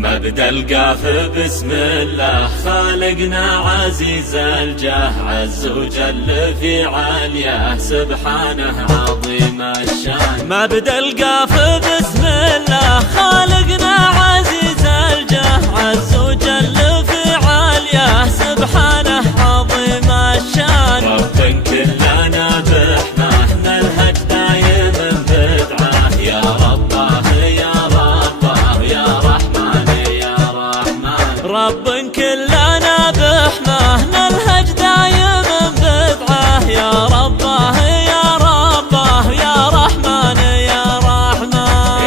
مبدأ القاف بسم الله خالقنا عزيز الجاه، عز وجل في علياه سبحانه عظيم الشان. مبدأ القاف بسم الله خالقنا عزيز الجاه، عز وجل في علياه سبحانه عظيم الشان. رب كلنا بحماه نلهج دايم بدعاه، يا رباه يا رباه يا رحمن يا رحمن. رب كلنا بحماه نلهج دايم بدعاه، يا رباه يا رباه يا رحمن يا رحمن.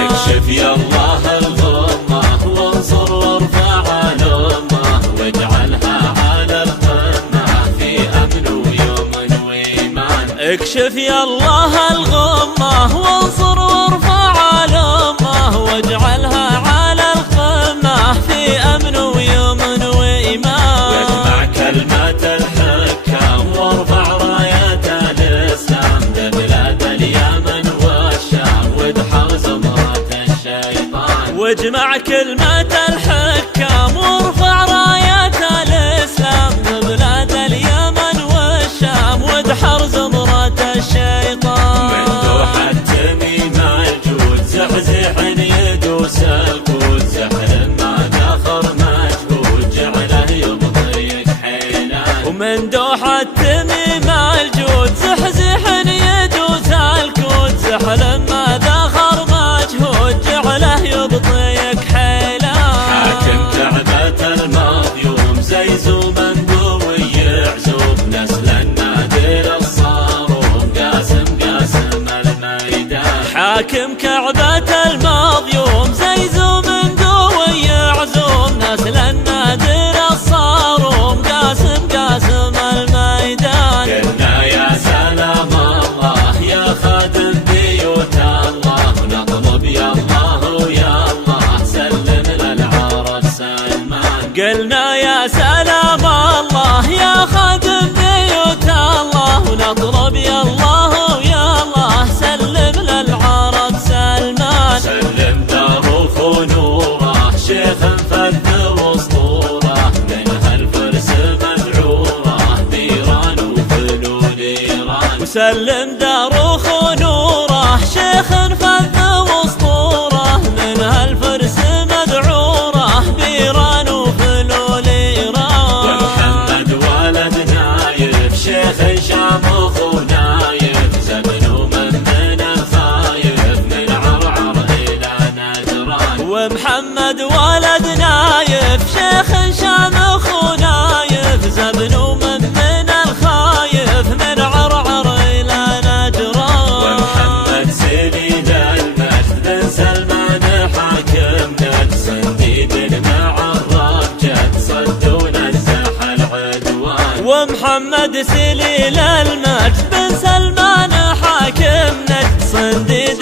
اكشف يا الله الغمة وانصر وارفع الأمة، واجعلها على القمة في أمن ويمن وإيمان. اكشف يا الله الغمة وانصر وارفع الأمة، واجعلها على القمة في أمن ويمن وإيمان. واجمع كلمة الحكام وارفع راية الإسلام لبلاد اليمن والشام، وادحر زمرة الشيطان. واجمع كلمة الحكام وارفع راية الإسلام لبلاد اليمن والشام، وادحر زمرة الشيطان. من دوح التميم الجود زحزح يدوس الكود، سحر ما دخر مجهود جعله يضيق حيلان. ومن دوحة التميم الجود زحزح يدوس الكود، سحر ما دخر مجهود جعله يضيق حيلان. حاكم كعبة المظلوم زيزو من قوي يعزوم، نسل النادر الصاروم قاسم قاسم الميدان. حاكم كعبة المظلوم زيزو من قوي يعزوم، نسل النادر الصاروم قاسم قاسم الميدان. قلنا يا سلام الله يا خادم بيوت الله، نطلب يا الله يا الله سلم للعرب سلمان. قلنا يا سلام الله يا خادم بيوت الله، ونطلب يا الله يا الله سلم للعرب سلمان. سلم داروخ ونوره شيخ فذ واسطوره، من هالفرس مذعوره بيران وفلول ايران. وسلم داروخ ونوره شيخ فذ واسطوره، من هالفرس مذعوره بيران وفلول ايران. ومحمد ولد نايف شيخ شامخ ونايف، زمن من الخايف من عرعر الى نجران. ومحمد ولد نايف شيخ شامخ ونايف، زبن من الخايف من عرعر إلى نجران. ومحمد سليل المجد بن سلمان حاكم نجد، صنديد مع الرب جد صدون الزح العدوان. ومحمد سليل المجد بن سلمان حاكم نجد، صنديد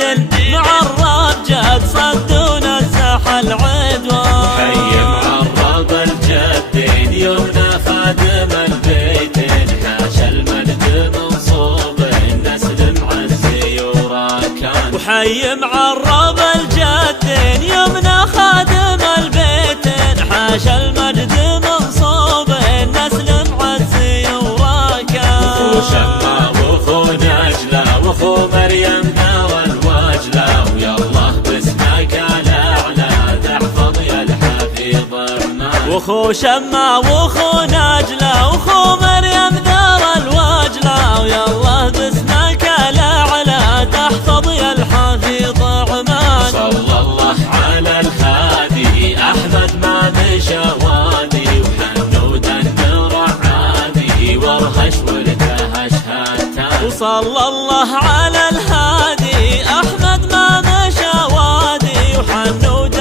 مع الرب جد صدون الزح العدوان. حي معرب الجدين يمنى خادم البيتين، حاشا المجد منصوب النسل معزي وراكان. وحي معرب الجدين يمنى خادم البيتين، حاشا المجد منصوب النسل معزي وراكان. وخو شما وخو نجلة وخو مريم دار الوجلة، ويا الله باسمك الأعلى تحفظ يا الحفيظ الرحمن. وخو شما وخو نجلة وخو مريم دار الوجلة، ويا الله باسمك الأعلى تحفظ يا الحفيظ الرحمن. صلى الله على الهادي أحمد ما مشى وادي، وحنود النور عادي وارهش والتهش هاتان. وصلى الله على الهادي أحمد ما مشى وادي، وحنود